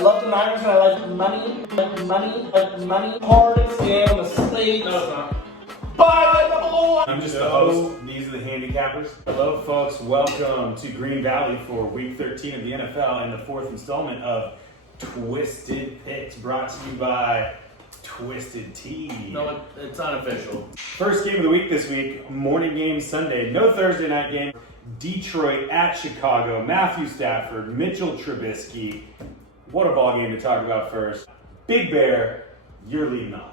I love the Niners and I like money. Hardest game on the slate. No, it's not. Bye, number one. I'm just the host. These are the handicappers. Hello, folks. Welcome to Green Valley for Week 13 of the NFL and the fourth installment of Twisted Picks, brought to you by Twisted Tea. No, it's unofficial. First game of the week this week, morning game Sunday. No Thursday night game. Detroit at Chicago. Matthew Stafford, Mitchell Trubisky. What a ball game to talk about first. Big Bear, you're leading off.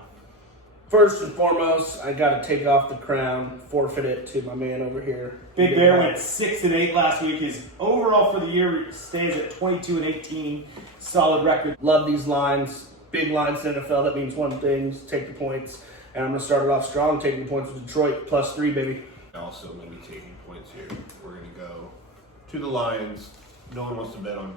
First and foremost, I got to take off the crown, forfeit it to my man over here. Big Bear went 6-8 last week. His overall for the year stays at 22-18. Solid record. Love these lines. Big lines in the NFL. That means one thing: take the points. And I'm going to start it off strong, taking the points with Detroit, +3, baby. Also going to be taking points here. We're going to go to the Lions. No one wants to bet on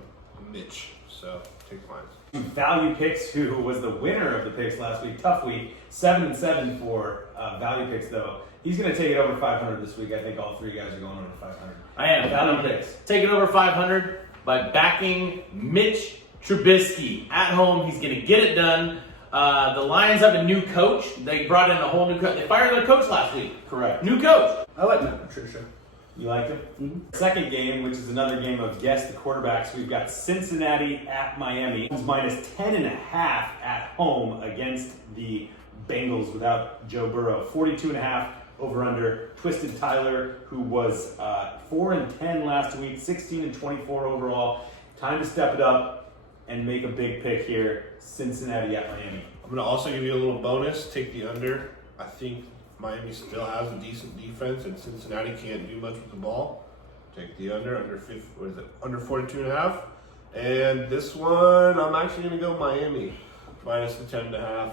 Mitch, so take the Lions. Value Picks, who was the winner of the picks last week. Tough week. 7-7 for Value Picks, though. He's going to take it over 500 this week. I think all three guys are going over 500. I am. Value Picks. Take it over 500 by backing Mitch Trubisky. At home, he's going to get it done. The Lions have a new coach. They brought in a whole new coach. They fired their coach last week. Correct. New coach. I like Matt Patricia. You liked it? Mm-hmm. Second game, which is another game of guess the quarterbacks. We've got Cincinnati at Miami. It's -10.5 at home against the Bengals without Joe Burrow. 42.5 over under. Twisted Tyler, who was 4-10 last week, 16-24 overall. Time to step it up and make a big pick here. Cincinnati at Miami. I'm going to also give you a little bonus. Take the under. I think Miami still has a decent defense, and Cincinnati can't do much with the ball. Take the under 42.5. And this one, I'm actually going to go Miami, minus the 10.5.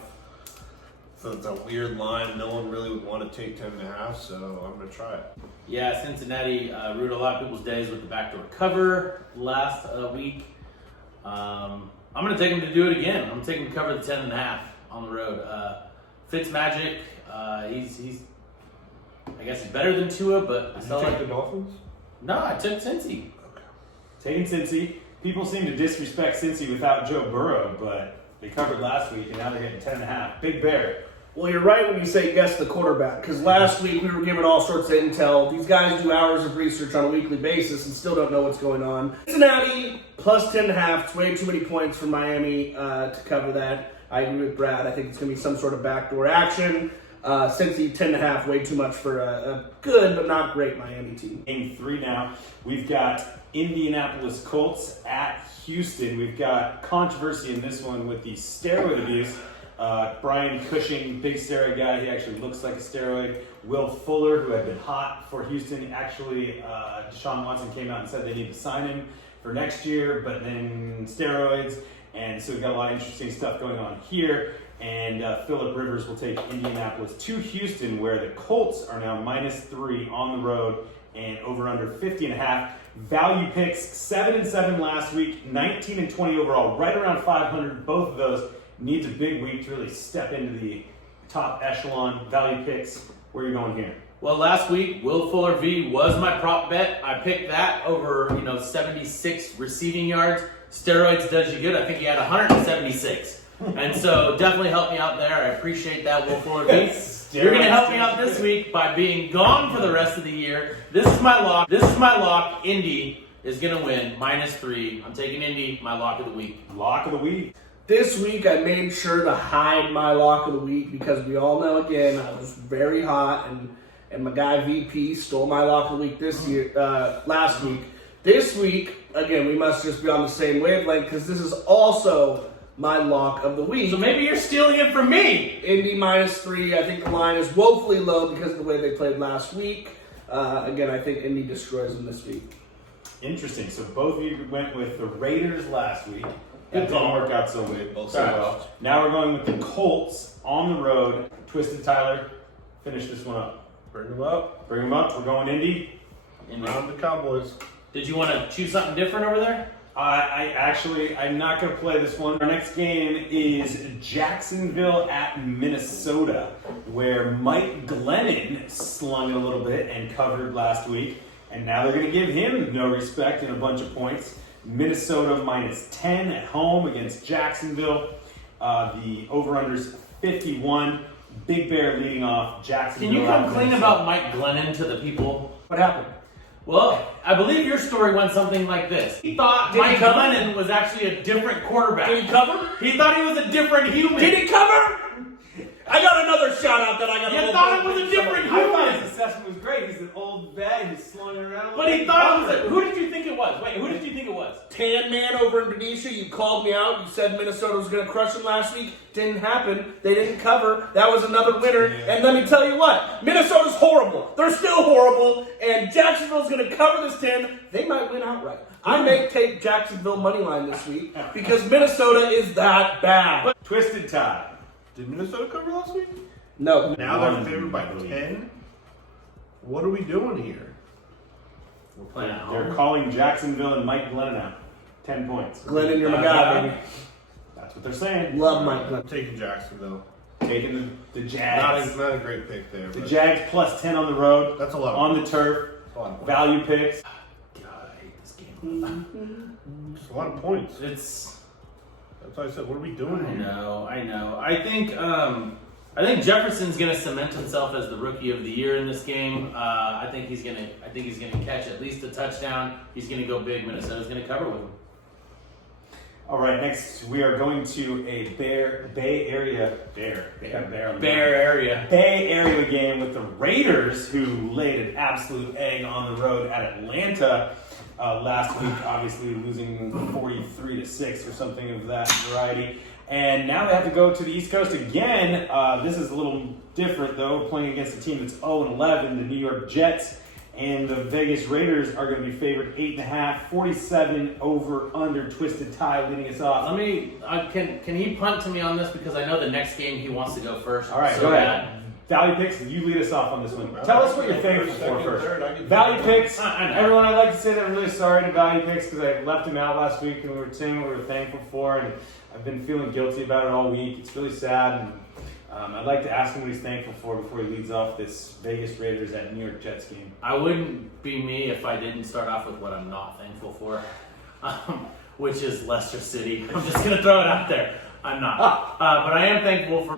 So it's a weird line. No one really would want to take 10.5, so I'm going to try it. Yeah, Cincinnati ruined a lot of people's days with the backdoor cover last week. I'm going to take them to do it again. I'm going to take them to cover the 10.5 on the road. Fitzmagic, he's I guess he's better than Tua, but I Did still you take like the Dolphins? No, I took Cincy. Taking Cincy. People seem to disrespect Cincy without Joe Burrow, but they covered last week, and now they're getting 10.5. Big Bear. Well, you're right when you say guess the quarterback, because last week we were given all sorts of intel. These guys do hours of research on a weekly basis and still don't know what's going on. Cincinnati +10.5. It's way too many points for Miami to cover that. I agree with Brad. I think it's going to be some sort of backdoor action. Cincy 10.5, way too much for a good but not great Miami team. Game 3 now. We've got Indianapolis Colts at Houston. We've got controversy in this one with the steroid abuse. Brian Cushing, big steroid guy. He actually looks like a steroid. Will Fuller, who had been hot for Houston. Actually, Deshaun Watson came out and said they need to sign him for next year, but then steroids. And so we've got a lot of interesting stuff going on here. And Phillip Rivers will take Indianapolis to Houston, where the Colts are now -3 on the road and over under 50.5. Value Picks, 7-7 last week, 19-20 overall, right around 500. Both of those needs a big week to really step into the top echelon. Value Picks, where are you going here? Well, last week, Will Fuller V was my prop bet. I picked that over, 76 receiving yards. Steroids does you good. I think he had 176. And so definitely help me out there. I appreciate that, Will Fuller V. You're going to help me out this week by being gone for the rest of the year. This is my lock. Indy is going to win, -3. I'm taking Indy, my lock of the week. Lock of the week. This week I made sure to hide my lock of the week because we all know, again, I was very hot and my guy VP stole my lock of the week last week. This week, again, we must just be on the same wavelength because this is also my lock of the week. So maybe you're stealing it from me. Indy -3. I think the line is woefully low because of the way they played last week. Again, I think Indy destroys them this week. Interesting. So both of you went with the Raiders last week. That Good didn't call. work out so Both well. Now we're going with the Colts on the road. Twisted Tyler, finish this one up. Bring them up. Bring them up. We're going Indy. Round the Cowboys. Did you want to choose something different over there? I'm not going to play this one. Our next game is Jacksonville at Minnesota, where Mike Glennon slung it a little bit and covered last week. And now they're going to give him no respect and a bunch of points. Minnesota -10 at home against Jacksonville. The over-under's 51. Big Bear leading off Jacksonville. Can you come at clean Minnesota. about Mike Glennon to the people? What happened? Well, I believe your story went something like this. He thought Did he Mike cover? Glennon was actually a different quarterback. Did he cover? He thought he was a different human. Did he cover? I got another shout out that I got. You thought it was a different I thought human. his assessment was great. He's an old vet. He's slowing around. But he thought it was a, who did you think it was? Wait, who did you think it was? Tan Man over in Benicia, you called me out. You said Minnesota was going to crush them last week. Didn't happen. They didn't cover. That was another winner. And let me tell you what, Minnesota's horrible. They're still horrible. And Jacksonville's going to cover this 10. They might win outright. I may take Jacksonville money line this week because Minnesota is that bad. Twisted Tie. Did Minnesota cover last week? No. Now they're favored by 10. What are we doing here? We're playing at They're home. calling Jacksonville and Mike Glennon out. 10 points. Glennon, you're my guy, baby. That's what they're saying. Love Mike Glennon. I'm taking Jacksonville. Taking the Not Jags. a, not a great pick there. The But Jags +10 on the road. that's a lot. On the turf. That's a lot of points. Value picks. God, I hate this game. It's a lot of points. It's. That's why I said, what are we doing I here? know. I think Jefferson's going to cement himself as the rookie of the year in this game. I think he's going to catch at least a touchdown. He's going to go big. Minnesota's going to cover with him. All right, next we are going to a Bay Area game with the Raiders, who laid an absolute egg on the road at Atlanta last week, obviously losing 43-6 or something of that variety. And now they have to go to the East Coast again. This is a little different, though, playing against a team that's 0-11, the New York Jets. And the Vegas Raiders are going to be favored 8.5, 47 over under Twisted Tie leading us off. Let me. Can he punt to me on this because I know the next game he wants to go first. All right, so go ahead. bad. Value picks, you lead us off on this one. Tell us what you're thankful for Second, first. third, I get Value second. picks. I know. Everyone, I'd like to say that I'm really sorry to Value picks because I left him out last week and we were saying what we were thankful for, and I've been feeling guilty about it all week. It's really sad, and I'd like to ask him what he's thankful for before he leads off this Vegas Raiders at New York Jets game. I wouldn't be me if I didn't start off with what I'm not thankful for, which is Leicester City. I'm just going to throw it out there. I'm not. But I am thankful for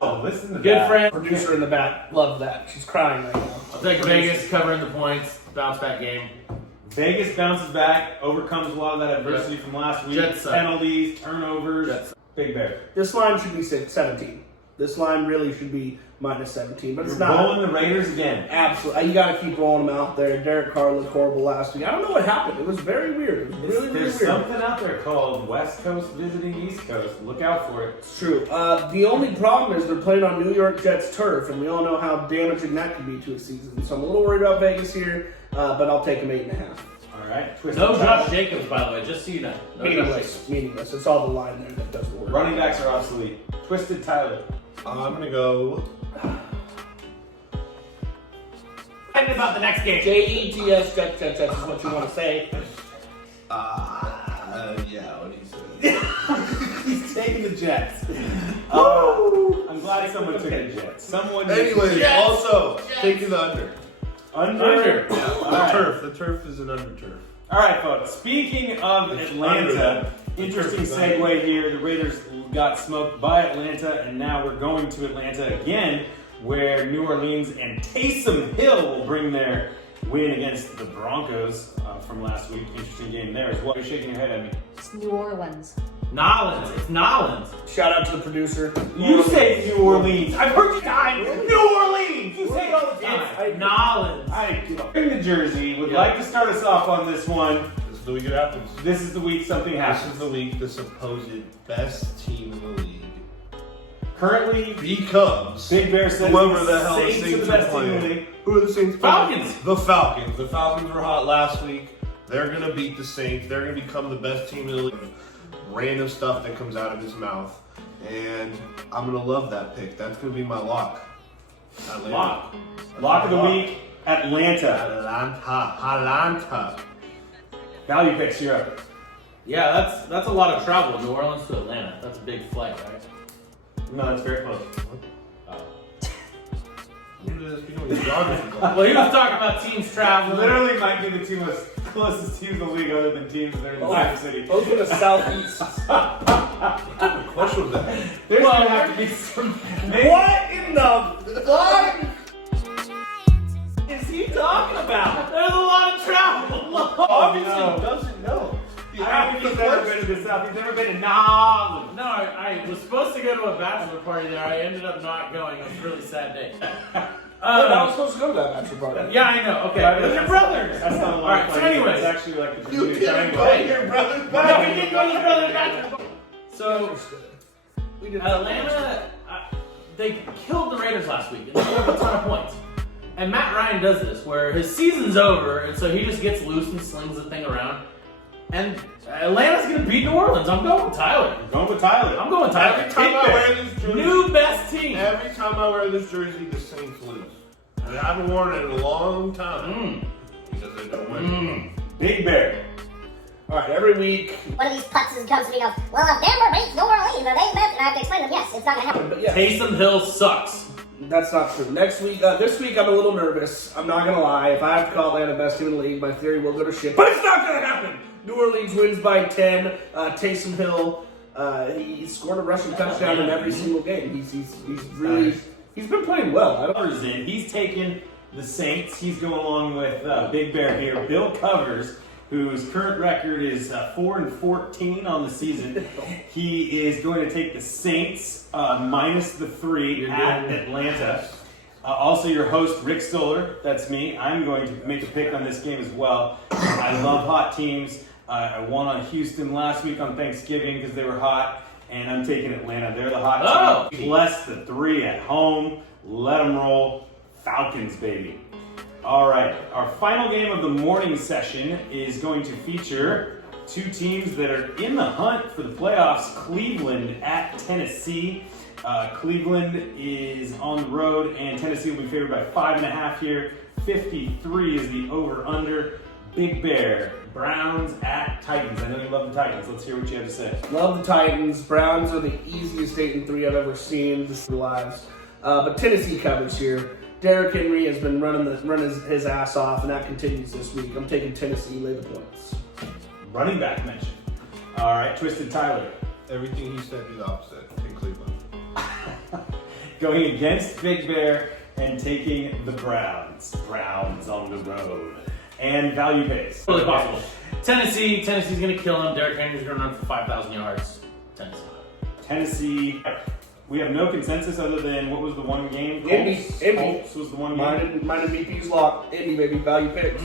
Oh, listen to good that. friend. Producer in the back. Love that. She's crying right now. I'll take Vegas covering the points. Bounce back game. Vegas bounces back, overcomes a lot of that adversity from last week. Jets suck. Penalties, turnovers. Jets. Big Bear. This line should be 17. This line really should be -17, but You're it's not. rolling the Raiders again. Absolutely. You got to keep rolling them out there. Derek Carr looked horrible last week. I don't know what happened. It was very weird. It was really, really There's weird. something out there called West Coast visiting East Coast. Look out for it. It's true. The only problem is they're playing on New York Jets turf, and we all know how damaging that can be to a season. So I'm a little worried about Vegas here, but I'll take them 8.5. All right. Twisted No Tie. Josh Jacobs, by the way, just so you know. No Josh Jacobs. Meaningless. Meaningless. It's all the line there that does the work. Running backs are obsolete. Twisted Tyler. I'm going to go. Excited about the next game. Jets, Jets is what you want to say. Yeah, what do you say? He's taking the Jets. I'm glad someone took the Jets. Someone. Anyway, Jets. also, taking the under. Under. Yeah. All The right. turf. The turf is an under turf. All right, folks. Speaking of It's Atlanta, under. interesting It's under. segue here. The Raiders got smoked by Atlanta, and now we're going to Atlanta again, where New Orleans and Taysom Hill will bring their win against the Broncos from last week. Interesting game there as well. You're shaking your head at me. It's New Orleans. Nolans. It's Nolans. Shout out to the producer. You say New Orleans. I've heard you time. New Orleans. You say it all the time. Nolans. I bring the jersey. Would like to start us off on this one. This is the week it happens. This is the week something This happens. is the week the supposed best team in the league Currently, becomes Big Bear says whoever the hell the Saints are Saints the are best team in the playing. league. Who are the Saints? Falcons. The Falcons. The Falcons were hot last week. They're gonna beat the Saints. They're gonna become the best team in the league. Random stuff that comes out of his mouth, and I'm gonna love that pick. That's gonna be my lock. Atlanta. Lock of the week, Atlanta. Atlanta. Value picks, you're up. Yeah, that's a lot of travel. New Orleans to Atlanta. That's a big flight, right? No, that's very close. Oh. What are this. You know his geography class. Well, he was talking about teams traveling. Literally might be the two most closest teams in the league other than teams that are in the same city. Both in the southeast. What question was that? There's Well, gonna have to be some. What in the fuck is he talking about? There's a lot of travel. Obviously, no. he doesn't know. I don't think he's never been to the South. He's never been to Nolens. No, I was supposed to go to a bachelor party there. I ended up not going. It was a really sad day. I was supposed to go to that bachelor party. Yeah, I know. Okay, those are brothers. That's not a All lot right. of So, fun. anyways, It's actually like the You Bermuda didn't Triangle. go to your brother's no, back. we did go to your brother's bachelor. So We did Atlanta, they killed the Raiders last week. And they scored a ton of points. And Matt Ryan does this, where his season's over, and so he just gets loose and slings the thing around. And Atlanta's gonna beat New Orleans. I'm going with Tyler. Going with Tyler. I'm going with Tyler. Every time I wear this jersey, New best team. every time I wear this jersey, the Saints lose. And I haven't worn it in a long time because they don't win. Big Bear. All right, every week. One of these putzes comes to me and goes, well, if Denver beats New Orleans, are they best? And I have to explain to them, yes, it's not going to happen. But yeah, Taysom Hill sucks. that's not true. Next week, this week, I'm a little nervous. I'm not gonna lie. If I have to call Atlanta the best team in the league, my theory will go to shit. But it's not gonna happen. New Orleans wins by 10. Taysom Hill, he scored a rushing touchdown in every single game. He's really he's been playing well. I don't. Covers in. He's taken the Saints. He's going along with Big Bear here. Bill Covers, whose current record is 4-14 on the season. He is going to take the Saints minus the 3 at Atlanta. Also, your host, Rick Stoller, that's me. I'm going to make a pick on this game as well. I love hot teams. I won on Houston last week on Thanksgiving because they were hot, and I'm taking Atlanta. They're the hot team. Bless the 3 at home. Let them roll. Falcons, baby. All right, our final game of the morning session is going to feature two teams that are in the hunt for the playoffs. Cleveland at Tennessee. Cleveland is on the road, and Tennessee will be favored by 5.5 here. 53 is the over/under. Big Bear, Browns at Titans. I know you love the Titans. Let's hear what you have to say. Love the Titans. Browns are the easiest 8-3 I've ever seen this lives. But Tennessee covers here. Derrick Henry has been running his ass off, and that continues this week. I'm taking Tennessee, lay the points. Running back mention. All right, Twisted Tyler. Everything he said is opposite in Cleveland. Going against Big Bear and taking the Browns. Browns on the road. And value base. Totally possible. Tennessee. Tennessee's gonna kill him. Derrick Henry's gonna run for 5,000 yards. Tennessee. Tennessee. We have no consensus other than what was the one game? Indy. Colts was the one game. Mine and VP's lock. Indy, baby. Value picks.